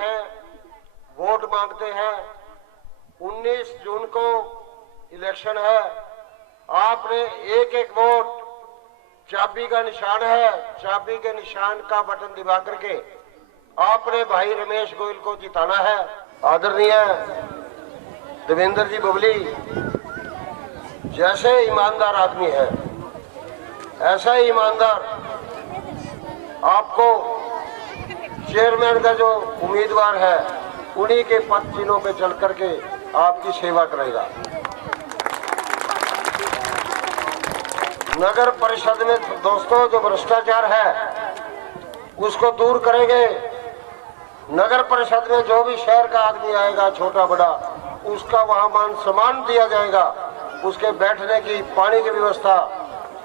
हैं, वोट मांगते हैं। 19 जून को इलेक्शन है। आपने एक एक वोट चाबी का निशान है, चाबी के निशान का बटन दबा करके आपने भाई रमेश गोयल को जिताना है। आदरणीय देवेंद्र जी बबली जैसे ईमानदार आदमी है, ऐसा ही ईमानदार आपको चेयरमैन का जो उम्मीदवार है उन्हीं के पद चिन्हों पे चल करके आपकी सेवा करेगा। नगर परिषद में दोस्तों जो भ्रष्टाचार है उसको दूर करेंगे। नगर परिषद में जो भी शहर का आदमी आएगा, छोटा बड़ा, उसका वहां मान सम्मान दिया जाएगा। उसके बैठने की, पानी की व्यवस्था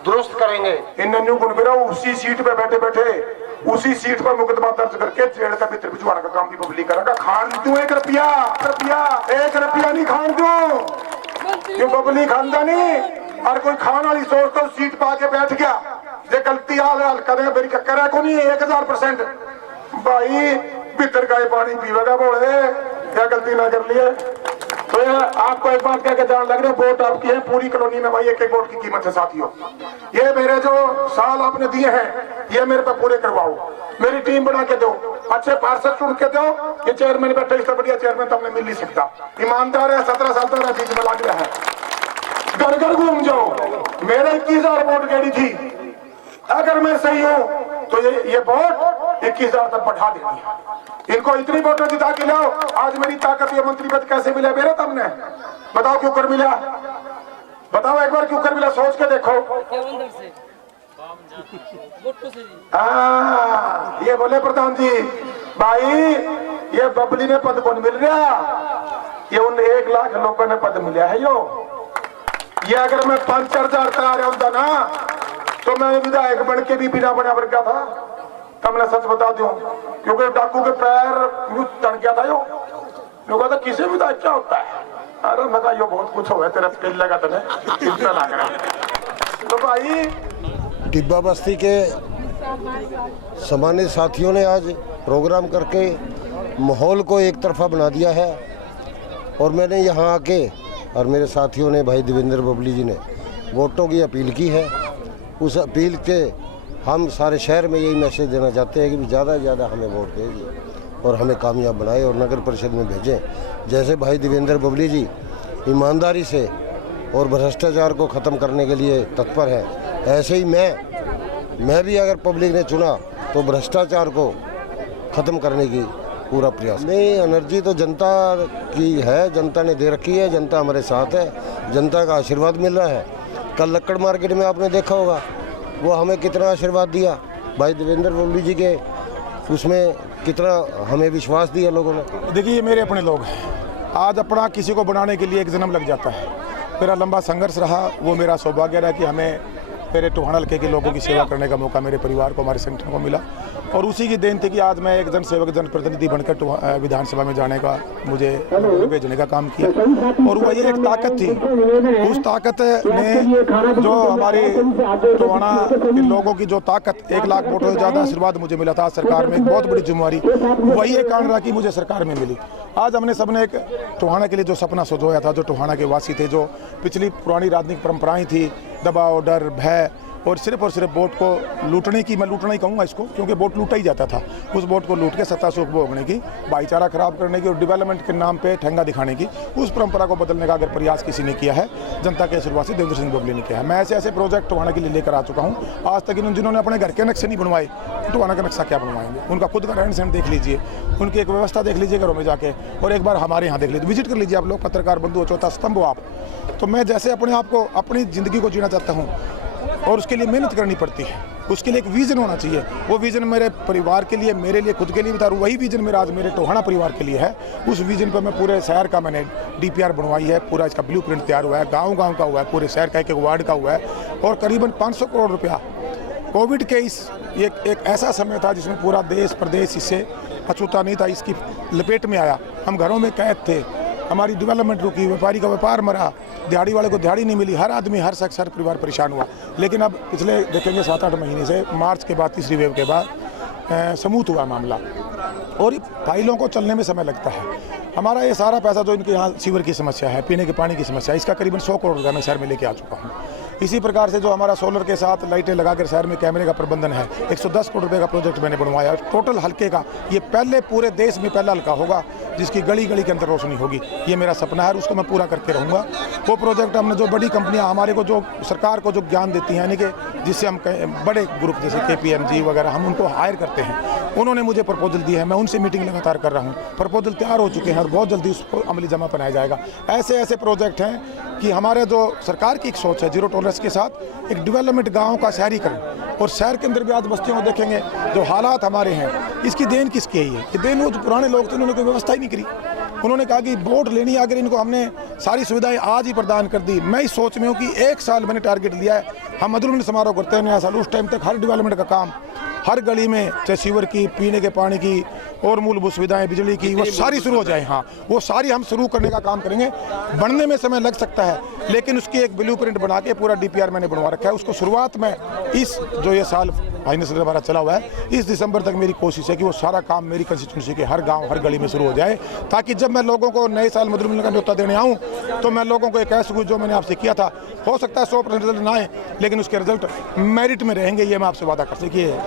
दुरुस्त करेंगे। इन उसी सीट पे बैठे बैठे उसी सीट पर मुकदमा दर्ज करके जेल का भीतर भिजवाने का काम भी पब्लिक करेगा। खान दूं 1 रुपया, 1 रुपया नहीं खान दूं, क्यों पब्लिक खानदा नहीं। और कोई खान वाली सोच तो सीट पा के बैठ गया, जे गलती हाल करे मेरी करे को नहीं 1000% भाई भीतर का पानी पीवेगा बोले क्या गलती ना कर लिए। तो आपको एक बात कह के जान लग रहे, वोट आपकी है पूरी कॉलोनी में भाई, एक एक वोट की कीमत है साथियों। ये मेरे जो साल आपने दिए हैं ये मेरे पे पूरे करवाओ, मेरी टीम बना के दो, अच्छे पार्षद चुन के दो। ये चेयरमैन बैठे, इससे बढ़िया चेयरमैन तो हमने मिल नहीं सकता। ईमानदार है, 17 साल तक बीच में लग रहा है, घर घर घूम जाओ। मेरे 21,000 वोट गड़ी थी, अगर मैं सही हूं तो ये वोट 21,000 तक बढ़ा देनी है। इनको इतनी वोटों जिता के लाओ। आज मेरी ताकत ये मंत्री पद कैसे मिला मेरे तुमने बताओ, क्यों कर मिला? बताओ एक बार क्यों कर मिला, सोच के देखो। ये बोले प्रधान जी भाई ये बबली ने पद कौन मिल रहा, ये उन 1 लाख लोगों ने पद मिला है। ये अगर मैं 5-4 हजार तैयार होता ना तो मैं विधायक बन के भी बिना बना बन गया था। तब मैं सच बता दूं, क्योंकि डाकू के पैर तन गया था। लोगों तो किसी भी अच्छा होता है। अरे मैं यो बहुत कुछ हो गया तेरा तेल लगा था इतना लग रहा। तो भाई टिब्बा बस्ती के सम्मानित साथियों ने आज प्रोग्राम करके माहौल को एक तरफा बना दिया है। और मैंने यहाँ आके और मेरे साथियों ने, भाई देवेंद्र बबली जी ने वोटों की अपील की है। उस अपील के हम सारे शहर में यही मैसेज देना चाहते हैं कि ज़्यादा से ज़्यादा हमें वोट दीजिए और हमें कामयाब बनाए और नगर परिषद में भेजें। जैसे भाई देवेंद्र बबली जी ईमानदारी से और भ्रष्टाचार को ख़त्म करने के लिए तत्पर है, ऐसे ही मैं भी अगर पब्लिक ने चुना तो भ्रष्टाचार को ख़त्म करने की पूरा प्रयास। नहीं, एनर्जी तो जनता की है, जनता ने दे रखी है, जनता हमारे साथ है, जनता का आशीर्वाद मिल रहा है। कल लक्कड़ मार्केट में आपने देखा होगा वो हमें कितना आशीर्वाद दिया, भाई देवेंद्र बबली जी के उसमें कितना हमें विश्वास दिया लोगों ने। देखिए ये मेरे अपने लोग हैं। आज अपना किसी को बनाने के लिए एक जन्म लग जाता है। मेरा लंबा संघर्ष रहा, वो मेरा सौभाग्य रहा कि हमें मेरे टोहाना हल्के के लोगों की सेवा करने का मौका मेरे परिवार को, हमारे संगठन को मिला। और उसी की देन थी कि आज मैं एक जनसेवक, जनप्रतिनिधि बनकर विधानसभा में जाने का, मुझे भेजने का काम किया। और वही एक ताकत थी, उस ताकत ने जो हमारे टोहाना के लोगों की जो ताकत, 1 लाख वोटों से ज़्यादा आशीर्वाद मुझे मिला था सरकार में, एक बहुत बड़ी जिम्मेवारी, वही एक कारण रहा कि मुझे सरकार में मिली। आज हमने सबने एक टोहाना के लिए जो सपना सजोया था, जो टोहाना के वासी थे, जो पिछली पुरानी राजनीतिक परंपराएं थी, दबाव, डर, भय और सिर्फ वोट को लूटने की, मैं लूटना ही कहूँगा इसको, क्योंकि वोट लूटा ही जाता था। उस वोट को लूट के सत्ता सुख भोगने की, भाईचारा खराब करने की और डेवलपमेंट के नाम पे ठंगा दिखाने की, उस परंपरा को बदलने का अगर प्रयास किसी ने किया है, जनता के आशीर्वाद से देवेंद्र सिंह बबली ने किया है। मैं ऐसे प्रोजेक्ट टोहाना के लिए लेकर आ चुका हूँ। आज तक जिन्होंने अपने घर के नक्शे नहीं बनवाए, टोहाना का नक्शा क्या बनवाएंगे? उनका खुद का रहन सहन देख लीजिए, उनकी एक व्यवस्था देख लीजिए घरों में जाके, और एक बार हमारे यहाँ देख लीजिए, विजिट कर लीजिए आप लोग, पत्रकार बंधु, चौथा स्तंभ हो आप। तो मैं जैसे अपने आप को, अपनी ज़िंदगी को जीना चाहता हूँ और उसके लिए मेहनत करनी पड़ती है, उसके लिए एक विज़न होना चाहिए। वो विज़न मेरे परिवार के लिए, मेरे लिए, खुद के लिए बता रहा हूँ, वही विज़न मेरा आज मेरे टोहाना परिवार के लिए है। उस विज़न पर मैं पूरे शहर का मैंने DPR बनवाई है, पूरा इसका ब्लूप्रिंट तैयार हुआ है, गांव-गांव का हुआ है, पूरे शहर का एक वार्ड का हुआ है। और करीबन 500 करोड़ रुपया कोविड के इस एक ऐसा समय था जिसमें पूरा देश प्रदेश इससे अछूता नहीं था, इसकी लपेट में आया। हम घरों में कैद थे, हमारी डेवलपमेंट रुकी, व्यापारी का व्यापार मरा, दिहाड़ी वाले को दिहाड़ी नहीं मिली, हर आदमी, हर शख्स, हर परिवार परेशान हुआ। लेकिन अब पिछले देखेंगे 7-8 महीने से, मार्च के बाद, तीसरी वेव के बाद स्मूथ हुआ मामला। और फाइलों को चलने में समय लगता है। हमारा ये सारा पैसा जो इनके यहाँ सीवर की समस्या है, पीने के पानी की समस्या है, इसका करीबन 100 करोड़ रुपया मैं शहर में लेके आ चुका हूँ। इसी प्रकार से जो हमारा सोलर के साथ लाइटें लगाकर शहर में कैमरे का प्रबंधन है, 110 करोड़ रुपये का प्रोजेक्ट मैंने बनवाया। टोटल हल्के का ये पहले पूरे देश में पहला हल्का होगा जिसकी गली गली के अंदर रोशनी होगी। ये मेरा सपना है, उसको मैं पूरा करके रहूँगा। वो प्रोजेक्ट हमने जो बड़ी कंपनियाँ हमारे को जो सरकार को जो ज्ञान देती हैं, यानी कि जिससे हम बड़े ग्रुप जैसे KPMG वगैरह हम उनको हायर करते हैं, उन्होंने मुझे प्रपोजल दिया है। मैं उनसे मीटिंग लगातार कर रहा हूँ। प्रपोजल तैयार हो चुके हैं और बहुत जल्दी उसको अमली जमा बनाया जाएगा। ऐसे ऐसे प्रोजेक्ट हैं कि हमारे जो सरकार की एक सोच है जीरो टॉलरेंस के साथ एक डेवलपमेंट गाँव का शहरीकरण, और शहर के अंदर भी आज बस्तियों को देखेंगे जो हालात हमारे हैं, इसकी देन किसकी है? ये देन वो जो पुराने लोग थे उन्होंने कोई व्यवस्था ही नहीं करी। उन्होंने कहा कि वोट लेनी है, अगर इनको हमने सारी सुविधाएं आज ही प्रदान कर दी। मैं इस सोच में हूँ कि 1 साल मैंने टारगेट लिया है। हम मधुरमिलन समारोह करते हैं नया साल, उस टाइम तक हर डेवलपमेंट का काम हर गली में, चाहे सीवर की, पीने के पानी की और मूलभूत सुविधाएं, बिजली की, वो सारी शुरू हो जाए। हाँ, वो सारी हम शुरू करने का काम करेंगे। बनने में समय लग सकता है, लेकिन उसकी एक ब्लूप्रिंट बना के पूरा DPR मैंने बनवा रखा है। उसको शुरुआत में इस जो ये साल फाइनेंस हमारा चला हुआ है, इस दिसंबर तक मेरी कोशिश है कि वो सारा काम मेरी कंस्टिट्यूंसी के हर गांव हर गली में शुरू हो जाए, ताकि जब मैं लोगों को नए साल मधुरमिलन का न्योता देने आऊँ तो मैं लोगों को एक कह सकूँ जो मैंने आपसे किया था। हो सकता है 100% रिजल्ट ना आए, लेकिन उसके रिजल्ट मेरिट में रहेंगे, ये मैं आपसे वादा कर सकिए।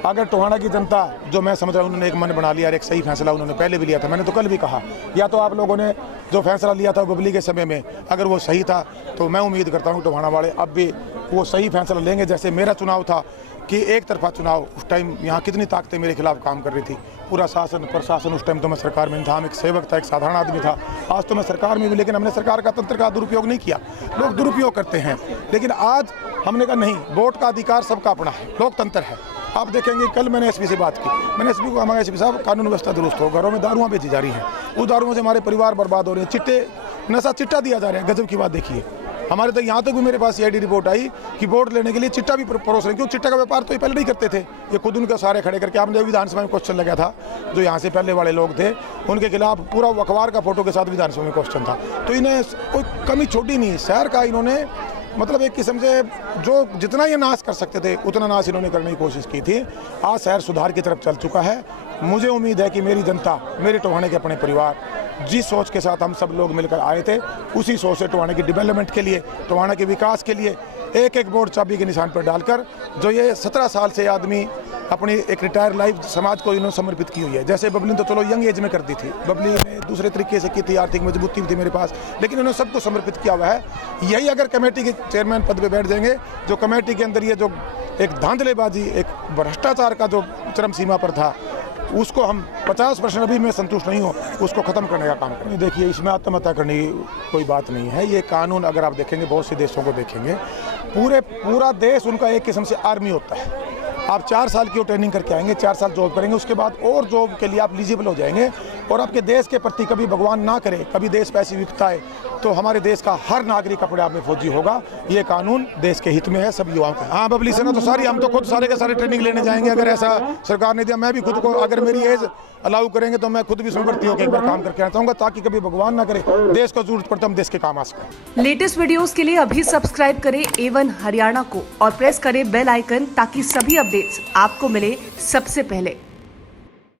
अगर टोहाना की जनता जो मैं समझ रहा हूँ उन्होंने एक मन बना लिया और एक सही फैसला उन्होंने पहले भी लिया था। मैंने तो कल भी कहा, या तो आप लोगों ने जो फैसला लिया था बबली के समय में अगर वो सही था तो मैं उम्मीद करता हूँ टोहाना वाले अब भी वो सही फैसला लेंगे। जैसे मेरा चुनाव था कि एक तरफा चुनाव, उस टाइम यहाँ कितनी ताकतें मेरे खिलाफ काम कर रही थी, पूरा शासन प्रशासन, उस टाइम तो मैं सरकार में था, हम एक सेवक था, एक साधारण आदमी था। आज तो मैं सरकार में भी, लेकिन हमने सरकार का तंत्र का दुरुपयोग नहीं किया। लोग दुरुपयोग करते हैं, लेकिन आज हमने कहा नहीं, वोट का अधिकार सबका अपना है, लोकतंत्र है। आप देखेंगे कल मैंने SP से बात की, मैंने SP को हमारे SP साहब कानून व्यवस्था दुरुस्त हो, घरों में दारुआं बेची जा रही हैं, उस दारुओं से हमारे परिवार बर्बाद हो रहे हैं, चिट्टे नशा चिट्टा दिया जा रहा है। गजब की बात देखिए, हमारे तो यहाँ तक भी मेरे पास CID रिपोर्ट आई कि वोट लेने के लिए चिट्टा भी परोस रहे हैं। क्यों? चिट्टा का व्यापार तो ये पहले नहीं करते थे, ये खुद उनके सारे खड़े करके। आपने विधानसभा में क्वेश्चन लगा था, जो यहाँ से पहले वाले लोग थे उनके खिलाफ पूरा अखबार का फोटो के साथ विधानसभा में क्वेश्चन था। तो इन्हें कोई कमी छोटी नहीं, शहर का इन्होंने मतलब एक किस्म से जो जितना ये नाश कर सकते थे उतना नाश इन्होंने करने की कोशिश की थी। आज शहर सुधार की तरफ चल चुका है। मुझे उम्मीद है कि मेरी जनता, मेरे टोहाने के अपने परिवार, जिस सोच के साथ हम सब लोग मिलकर आए थे, उसी सोच से टोहाने की डेवलपमेंट के लिए, टोहाने के विकास के लिए एक एक वोट चाबी के निशान पर डालकर, जो ये 17 साल से आदमी अपनी एक रिटायर लाइफ समाज को इन्होंने समर्पित की हुई है। जैसे बबली तो चलो यंग एज में कर दी थी, बबली ने दूसरे तरीके से की थी, आर्थिक मजबूती थी मेरे पास, लेकिन उन्होंने सबको समर्पित किया हुआ है। यही अगर कमेटी के चेयरमैन पद पे बैठ जाएंगे, जो कमेटी के अंदर ये जो एक धांधलेबाजी, एक भ्रष्टाचार का जो चरम सीमा पर था, उसको हम 50% अभी मैं संतुष्ट नहीं हूँ, उसको ख़त्म करने का काम करें। देखिए, इसमें आत्महत्या करने की कोई बात नहीं है। ये कानून अगर आप देखेंगे, बहुत से देशों को देखेंगे, पूरा देश उनका एक किस्म से आर्मी होता है। आप 4 साल की ट्रेनिंग करके आएंगे, 4 साल जॉब करेंगे, उसके बाद और जॉब के लिए आप एलिजिबल हो जाएंगे। और आपके देश के प्रति कभी भगवान ना करे, कभी देश पे ऐसी विपत्ता आए, तो हमारे देश का हर नागरिक अपने आप में फौजी होगा। ये कानून देश के हित में है, सब युवाओं का। हाँ, बबली सेना तो सारी, हम तो खुद सारे के सारे ट्रेनिंग लेने जाएंगे। अगर ऐसा सरकार ने दिया, मैं भी खुद को, अगर मेरी एज अलाउ करेंगे तो मैं खुद भी इसमें भर्ती होकर एक बार काम करके आना चाहूँगा, ताकि कभी भगवान ना करे, देश को जरूरत पड़ता हम देश के काम आ सकें। लेटेस्ट वीडियोस के लिए अभी सब्सक्राइब करें A1 हरियाणा को और प्रेस करें बेल आइकन, ताकि सभी अपडेट्स आपको मिले सबसे पहले।